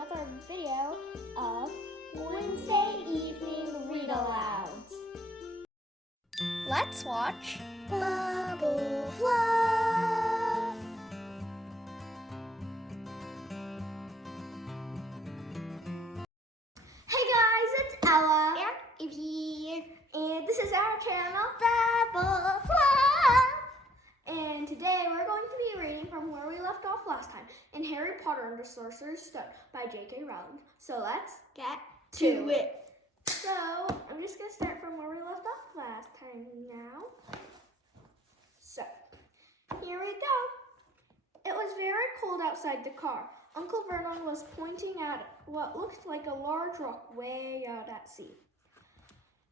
another video of Wednesday Evening Read-Alouds. Let's watch Bubble Fluff! Hey guys, it's Ella. And Evie. And this is our channel, Bubble Fluff! And today we're going to be reading from where we left off last time in Harry Potter and the Sorcerer's Stone by J.K. Rowling. So let's Get to it. So I'm just going to start from where we left off last time now. So here we go. It was very cold outside the car. Uncle Vernon was pointing at what looked like a large rock way out at sea.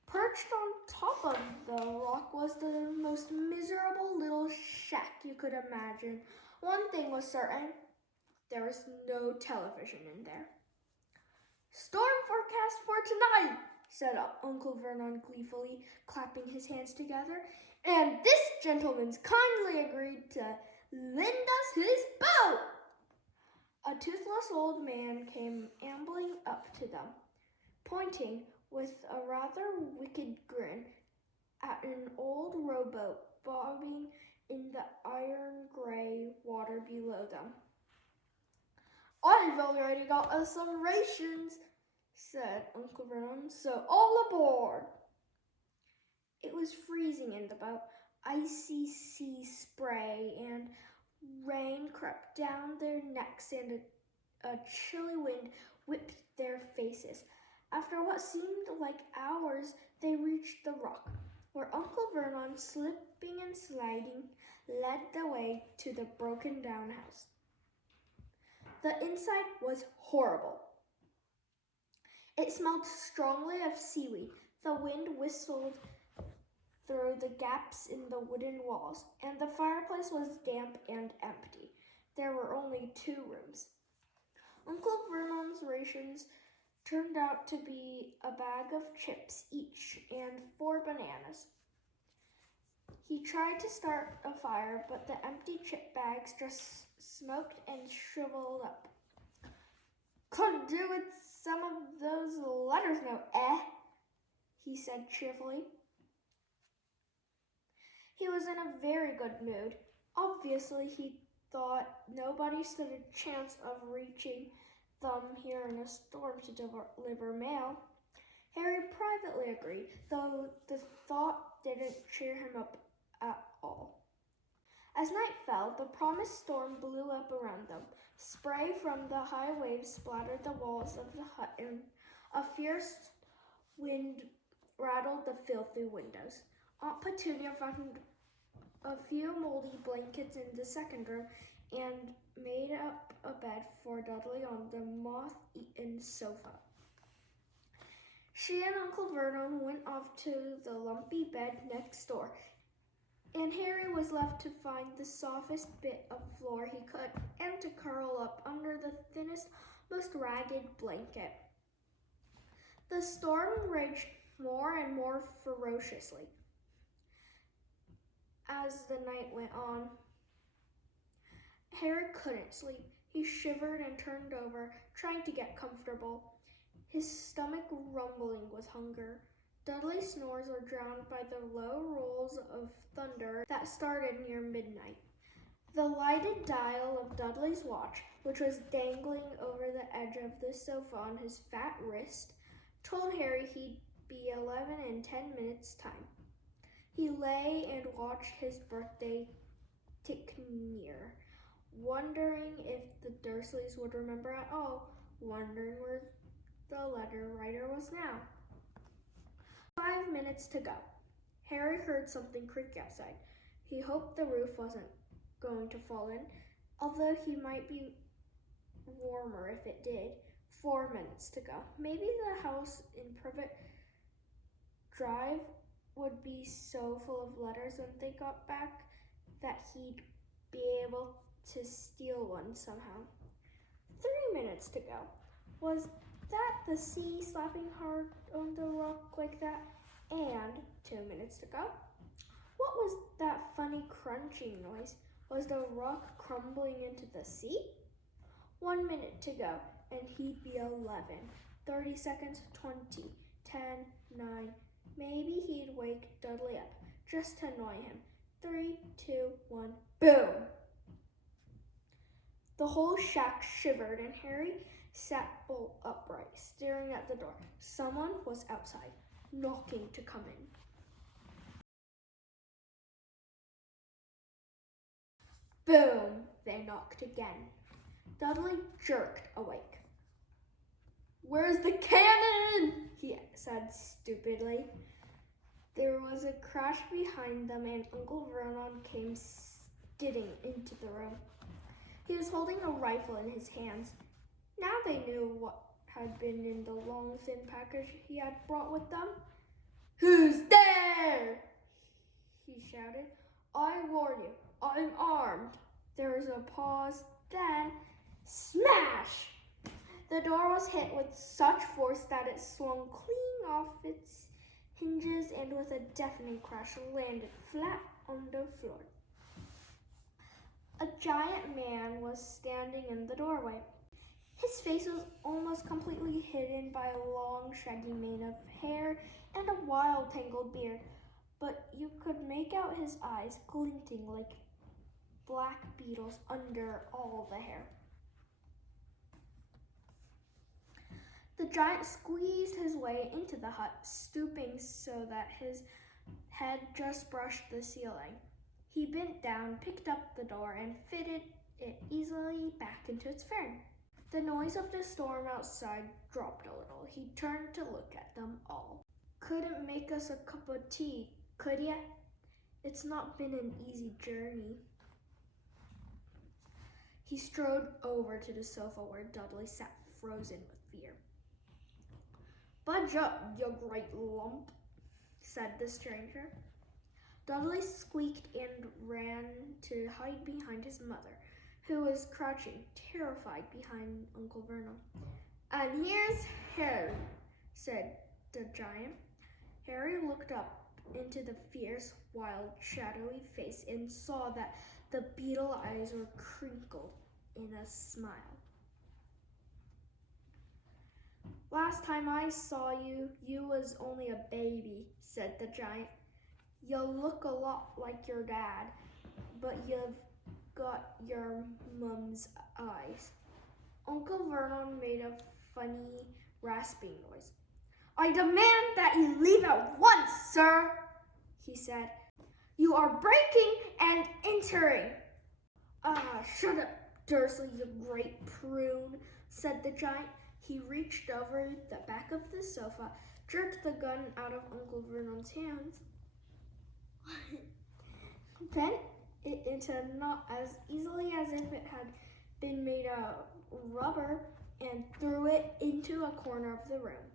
Perched on top of the rock was the most miserable little shack you could imagine. One thing was certain, there was no television in there. "Storm forecast for tonight," said Uncle Vernon gleefully, clapping his hands together. "And this gentleman's kindly agreed to lend us his boat." A toothless old man came ambling up to them, pointing with a rather wicked grin at an old rowboat bobbing in the iron-gray water below them. "I've already got us some rations," said Uncle Vernon, "so all aboard." It was freezing in the boat. Icy sea spray and rain crept down their necks and a chilly wind whipped their faces. After what seemed like hours, they reached the rock, where Uncle Vernon, slipping and sliding, led the way to the broken-down house. The inside was horrible. It smelled strongly of seaweed. The wind whistled through the gaps in the wooden walls, and the fireplace was damp and empty. There were only 2 rooms. Uncle Vernon's rations turned out to be a bag of chips each and 4 bananas. He tried to start a fire, but the empty chip bags just smoked and shriveled up. "Could do with some of those letters now, he said cheerfully. He was in a very good mood. Obviously, he thought nobody stood a chance of reaching them here in a storm to deliver mail. Harry privately agreed, though the thought didn't cheer him up at all. As night fell, the promised storm blew up around them. Spray from the high waves splattered the walls of the hut, and a fierce wind rattled the filthy windows. Aunt Petunia found a few moldy blankets in the second room and made up a bed for Dudley on the moth-eaten sofa. She and Uncle Vernon went off to the lumpy bed next door, and Harry was left to find the softest bit of floor he could and to curl up under the thinnest, most ragged blanket. The storm raged more and more ferociously as the night went on. Harry couldn't sleep. He shivered and turned over, trying to get comfortable, his stomach rumbling with hunger. Dudley's snores were drowned by the low rolls of thunder that started near midnight. The lighted dial of Dudley's watch, which was dangling over the edge of the sofa on his fat wrist, told Harry he'd be 11 in 10 minutes' time. He lay and watched his birthday tick near, wondering if the Dursleys would remember at all, wondering where the letter writer was now. 5 minutes to go. Harry heard something creak outside. He hoped the roof wasn't going to fall in, although he might be warmer if it did. 4 minutes to go. Maybe the house in Privet Drive would be so full of letters when they got back that he'd be able to steal one somehow. 3 minutes to go. Was that the sea slapping hard on the rock like that? And 2 minutes to go. What was that funny crunching noise? Was the rock crumbling into the sea? 1 minute to go, and he'd be 11. 30 seconds, 20, 10, 9. Maybe he'd wake Dudley up, just to annoy him. 3, 2, 1, boom! The whole shack shivered, and Harry sat bolt upright, staring at the door. Someone was outside, knocking to come in. Boom! They knocked again. Dudley jerked awake. "Where's the cannon?" he said stupidly. There was a crash behind them, and Uncle Vernon came skidding into the room. He was holding a rifle in his hands. Now they knew what had been in the long, thin package he had brought with them. "Who's there?" he shouted. "I warn you, I'm armed." There was a pause, then smash! The door was hit with such force that it swung clean off its hinges and with a deafening crash landed flat on the floor. A giant man was standing in the doorway. His face was almost completely hidden by a long, shaggy mane of hair and a wild, tangled beard, but you could make out his eyes glinting like black beetles under all the hair. The giant squeezed his way into the hut, stooping so that his head just brushed the ceiling. He bent down, picked up the door, and fitted it easily back into its frame. The noise of the storm outside dropped a little. He turned to look at them all. "Couldn't make us a cup of tea, could ya? It's not been an easy journey." He strode over to the sofa where Dudley sat frozen with fear. "Budge up, you great lump," said the stranger. Dudley squeaked and ran to hide behind his mother, who was crouching, terrified, behind Uncle Vernon. "And here's Harry," said the giant. Harry looked up into the fierce, wild, shadowy face and saw that the beetle eyes were crinkled in a smile. "Last time I saw you, you was only a baby," said the giant. "You look a lot like your dad, but you've got your mum's eyes." Uncle Vernon made a funny, rasping noise. "I demand that you leave at once, sir," he said. "You are breaking and entering." "Ah, shut up, Dursley, you great prune," said the giant. He reached over the back of the sofa, jerked the gun out of Uncle Vernon's hands, bent it into a knot as easily as if it had been made of rubber, and threw it into a corner of the room.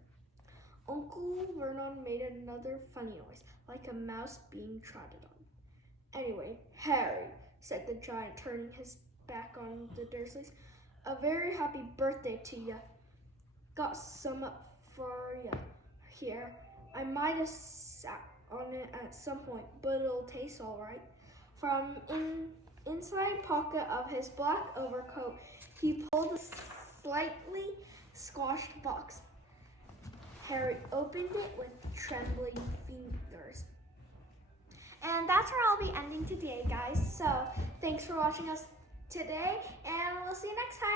Uncle Vernon made another funny noise, like a mouse being trodden on. "Anyway, Harry," said the giant, turning his back on the Dursleys, "a very happy birthday to ya. Got some up for ya here. I might have sat on it at some point, but it'll taste all right." From inside pocket of his black overcoat, he pulled a slightly squashed box. Harry opened it with trembling fingers. And that's where I'll be ending today, guys. So thanks for watching us today, and we'll see you next time.